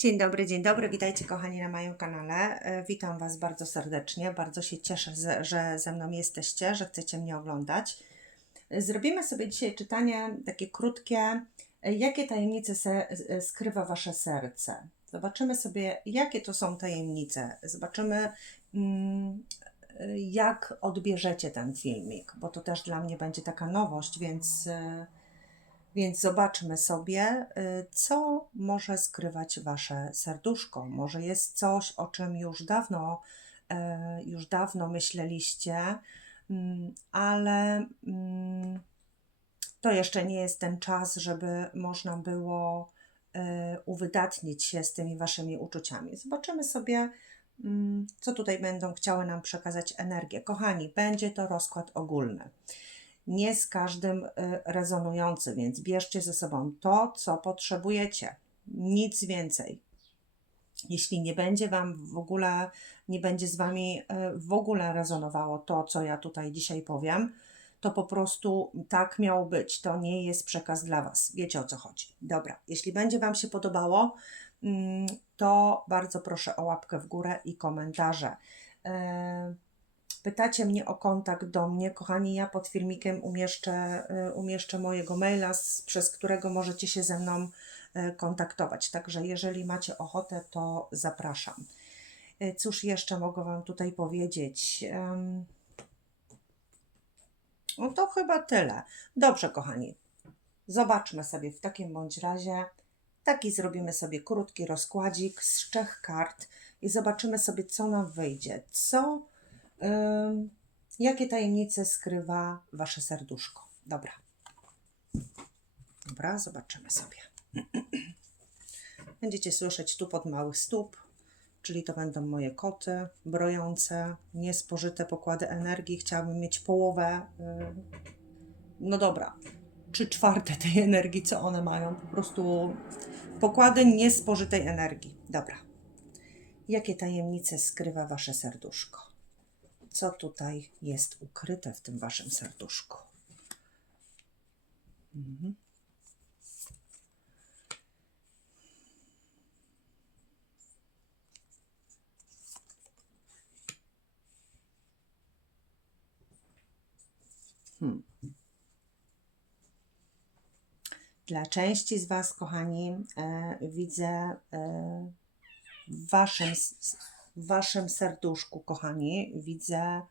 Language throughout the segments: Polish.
Dzień dobry, dzień dobry, witajcie kochani na moim kanale. E, Witam Was bardzo serdecznie, bardzo się cieszę, że ze mną jesteście, że chcecie mnie oglądać. E, Zrobimy sobie dzisiaj czytanie takie krótkie, e, jakie tajemnice se, skrywa Wasze serce. Zobaczymy sobie, jakie to są tajemnice. Zobaczymy, mm, jak odbierzecie ten filmik, bo to też dla mnie będzie taka nowość, więc... więc zobaczmy sobie, y, co może skrywać Wasze serduszko. Może jest coś, o czym już dawno, e, już dawno myśleliście, mm, ale mm, to jeszcze nie jest ten czas, żeby można było e, uwydatnić się z tymi Waszymi uczuciami. Zobaczymy sobie, mm, co tutaj będą chciały nam przekazać energię. Kochani, będzie to rozkład ogólny nie z każdym y, rezonujący, więc bierzcie ze sobą to, co potrzebujecie. Nic więcej. Jeśli nie będzie Wam w ogóle, nie będzie z Wami y, w ogóle rezonowało to, co ja tutaj dzisiaj powiem, to po prostu tak miało być. To nie jest przekaz dla Was. Wiecie o co chodzi. Dobra, jeśli będzie Wam się podobało, mm, to bardzo proszę o łapkę w górę i komentarze. E, Pytacie mnie o kontakt do mnie, kochani. Ja pod filmikiem umieszczę, y, umieszczę mojego maila, przez którego możecie się ze mną y, kontaktować. Także jeżeli macie ochotę, to zapraszam. Y, Cóż jeszcze mogę Wam tutaj powiedzieć? No to chyba tyle. Dobrze, kochani. Zobaczmy sobie w takim bądź razie. Taki zrobimy sobie krótki rozkładzik z trzech kart i zobaczymy sobie, co nam wyjdzie. Co jakie tajemnice skrywa Wasze serduszko. Dobra. Dobra, zobaczymy sobie. Będziecie słyszeć tupot małych stóp, czyli to będą moje koty brojące, niespożyte pokłady energii. Chciałabym mieć połowę, no dobra, trzy czwarte tej energii, co one mają. Po prostu pokłady niespożytej energii. Dobra. Jakie tajemnice skrywa Wasze serduszko? Co tutaj jest ukryte w tym waszym serduszku. Mhm. Hmm. Dla części z Was, kochani, e, widzę e, w waszym, w waszym serduszku, kochani, widzę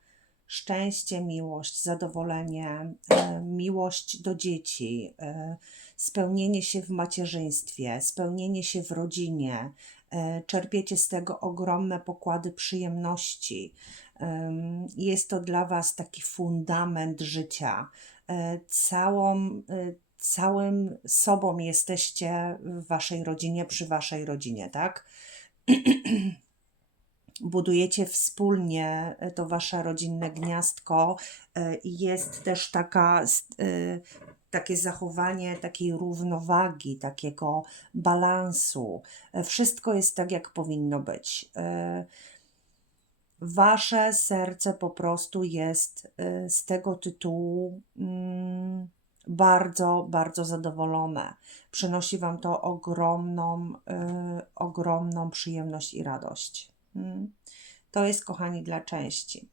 szczęście, miłość, zadowolenie, e, miłość do dzieci, e, spełnienie się w macierzyństwie, spełnienie się w rodzinie. E, czerpiecie z tego ogromne pokłady przyjemności. Em, Jest to dla Was taki fundament życia. Całą, całym sobą jesteście w Waszej rodzinie, przy Waszej rodzinie, tak? budujecie wspólnie e, to wasze rodzinne gniazdko e, i jest też taka, e, takie zachowanie takiej równowagi, takiego balansu. Wszystko jest tak, jak powinno być. Wasze serce po prostu jest z tego tytułu mm, bardzo, bardzo zadowolone. Przynosi Wam to ogromną, ogromną przyjemność i radość. Mm. To jest, kochani, dla części.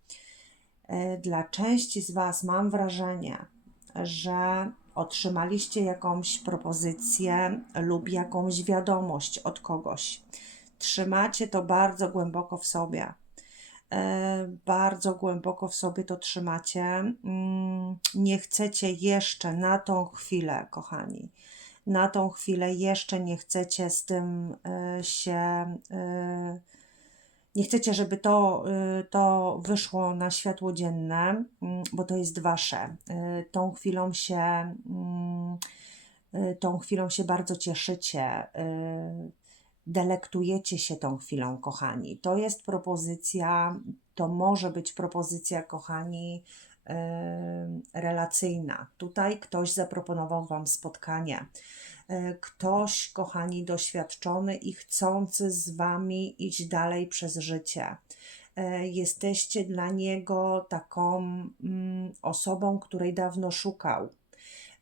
E, Dla części z Was mam wrażenie, że otrzymaliście jakąś propozycję lub jakąś wiadomość od kogoś. Trzymacie to bardzo głęboko w sobie. E, Bardzo głęboko w sobie to trzymacie. Mm, Nie chcecie jeszcze na tą chwilę, kochani, na tą chwilę jeszcze nie chcecie z tym e, się. Nie chcecie, żeby to, y, to wyszło na światło dzienne, mm, bo to jest wasze. Y, Tą chwilą się, mm, y, tą chwilą się bardzo cieszycie. Delektujecie się tą chwilą, kochani. To jest propozycja, to może być propozycja, kochani, relacyjna. Tutaj ktoś zaproponował Wam spotkanie. E, Ktoś, kochani, doświadczony i chcący z Wami iść dalej przez życie. E, Jesteście dla niego taką mm, osobą, której dawno szukał.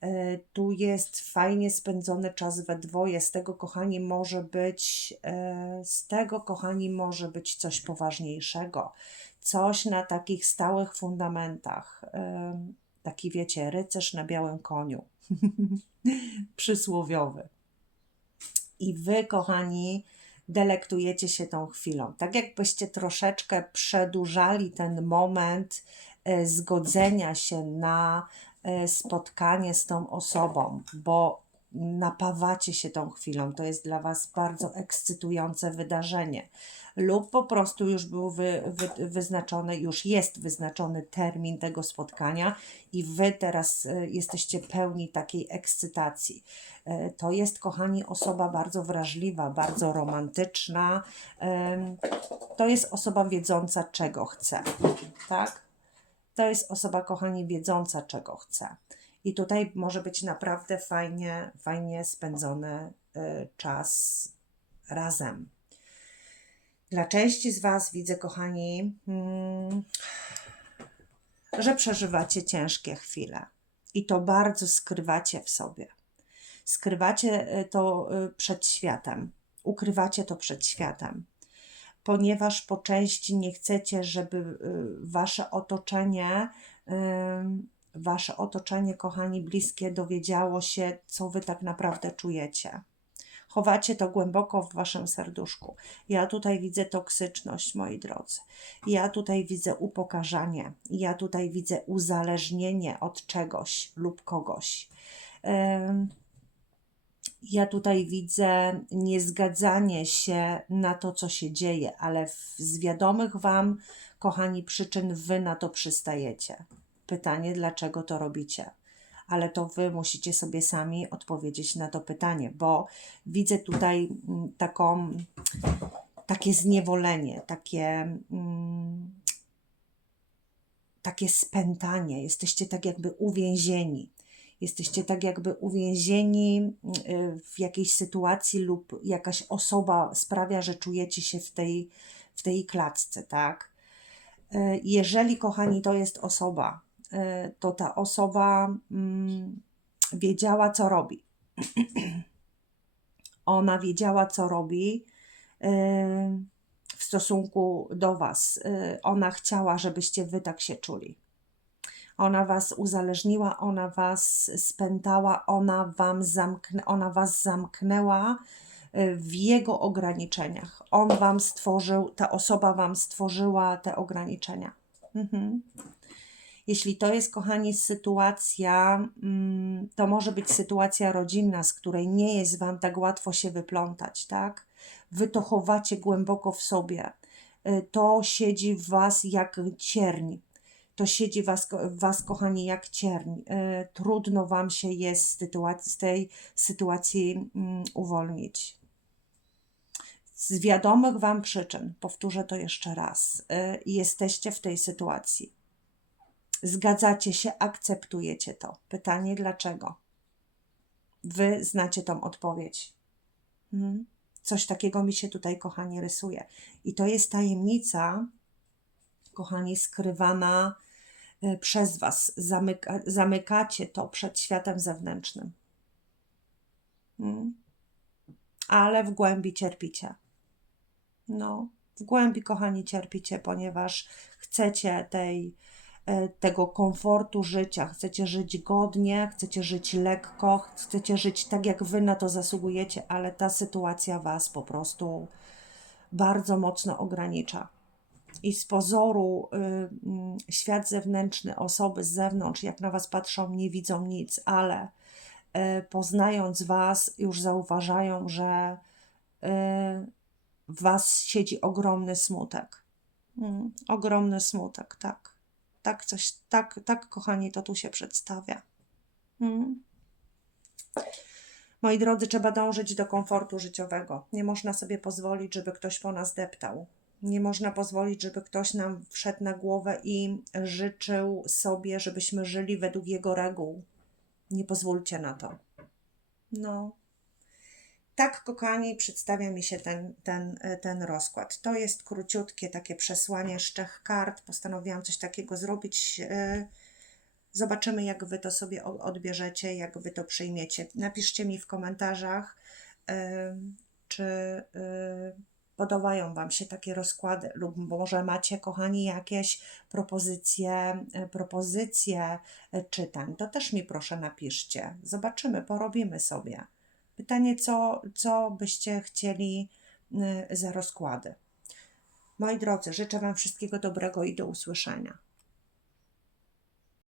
E, Tu jest fajnie spędzony czas we dwoje. Z tego, kochani, może być, e, z tego, kochani, może być coś poważniejszego. Coś na takich stałych fundamentach. E, Taki, wiecie, rycerz na białym koniu. Przysłowiowy. I wy, kochani, delektujecie się tą chwilą. Tak jakbyście troszeczkę przedłużali ten moment zgodzenia się na spotkanie z tą osobą, bo napawacie się tą chwilą. To jest dla Was bardzo ekscytujące wydarzenie. Lub po prostu już był wy, wy, wyznaczony, już jest wyznaczony termin tego spotkania i Wy teraz e, jesteście pełni takiej ekscytacji. E, To jest, kochani, osoba bardzo wrażliwa, bardzo romantyczna. To jest osoba wiedząca, czego chce. Tak? To jest osoba, kochani, wiedząca, czego chce. I tutaj może być naprawdę fajnie, fajnie spędzony y, czas razem. Dla części z Was widzę, kochani, mm, że przeżywacie ciężkie chwile i to bardzo skrywacie w sobie. Skrywacie y, to y, przed światem, ukrywacie to przed światem, ponieważ po części nie chcecie, żeby y, Wasze otoczenie ym, wasze otoczenie, kochani, bliskie, dowiedziało się, co wy tak naprawdę czujecie. Chowacie to głęboko w waszym serduszku. Ja tutaj widzę toksyczność, moi drodzy. Ja tutaj widzę upokarzanie. Ja tutaj widzę uzależnienie od czegoś lub kogoś. Ja tutaj widzę niezgadzanie się na to, co się dzieje, ale z wiadomych Wam, kochani, przyczyn Wy na to przystajecie. Pytanie, dlaczego to robicie? Ale to Wy musicie sobie sami odpowiedzieć na to pytanie, bo widzę tutaj mm, taką, takie zniewolenie, takie, mm, takie spętanie. Jesteście tak jakby uwięzieni. Jesteście tak jakby uwięzieni y, w jakiejś sytuacji lub jakaś osoba sprawia, że czujecie się w tej, w tej klatce, tak? Y, Jeżeli, kochani, to jest osoba, y, to ta osoba mm, wiedziała, co robi. Ona wiedziała, co robi w stosunku do Was. Ona chciała, żebyście Wy tak się czuli. Ona was uzależniła, ona was spętała, ona, wam zamknę, ona was zamknęła y, w jego ograniczeniach. On wam stworzył, ta osoba wam stworzyła te ograniczenia. Mhm. Jeśli to jest, kochani, sytuacja, mm, to może być sytuacja rodzinna, z której nie jest wam tak łatwo się wyplątać, tak? Wy to chowacie głęboko w sobie. Y, To siedzi w was jak cierń to siedzi was, was, kochani, jak cierń. E, Trudno wam się jest z, z tej sytuacji mm, uwolnić. Z wiadomych wam przyczyn, powtórzę to jeszcze raz, e, jesteście w tej sytuacji. Zgadzacie się, akceptujecie to. Pytanie dlaczego? Wy znacie tą odpowiedź. Mhm. Coś takiego mi się tutaj, kochani, rysuje. I to jest tajemnica, kochani, skrywana przez Was. Zamyka, zamykacie to przed światem zewnętrznym. Mm. Ale w głębi cierpicie. No, w głębi, kochani, cierpicie, ponieważ chcecie tej, e, tego komfortu życia, chcecie żyć godnie, chcecie żyć lekko, chcecie żyć tak, jak Wy na to zasługujecie, ale ta sytuacja Was po prostu bardzo mocno ogranicza i z pozoru y, mm, świat zewnętrzny, osoby z zewnątrz, jak na Was patrzą, nie widzą nic, ale y, poznając Was, już zauważają, że y, w Was siedzi ogromny smutek. Mm, ogromny smutek, tak. Tak, coś, tak, tak, kochani, to tu się przedstawia. Mm. Moi drodzy, trzeba dążyć do komfortu życiowego. Nie można sobie pozwolić, żeby ktoś po nas deptał. Nie można pozwolić, żeby ktoś nam wszedł na głowę i życzył sobie, żebyśmy żyli według jego reguł. Nie pozwólcie na to. No. Tak, kochani, przedstawia mi się ten, ten, ten rozkład. To jest króciutkie takie przesłanie z trzech kart. Postanowiłam coś takiego zrobić. e, Zobaczymy, jak Wy to sobie odbierzecie, jak Wy to przyjmiecie. Napiszcie mi w komentarzach, ym, czy podobają Wam się takie rozkłady, lub może macie, kochani, jakieś propozycje, y, propozycje y, czytań. To też mi proszę napiszcie. Zobaczymy, porobimy sobie. Pytanie, co, co byście chcieli y, za rozkłady. Moi drodzy, życzę Wam wszystkiego dobrego i do usłyszenia.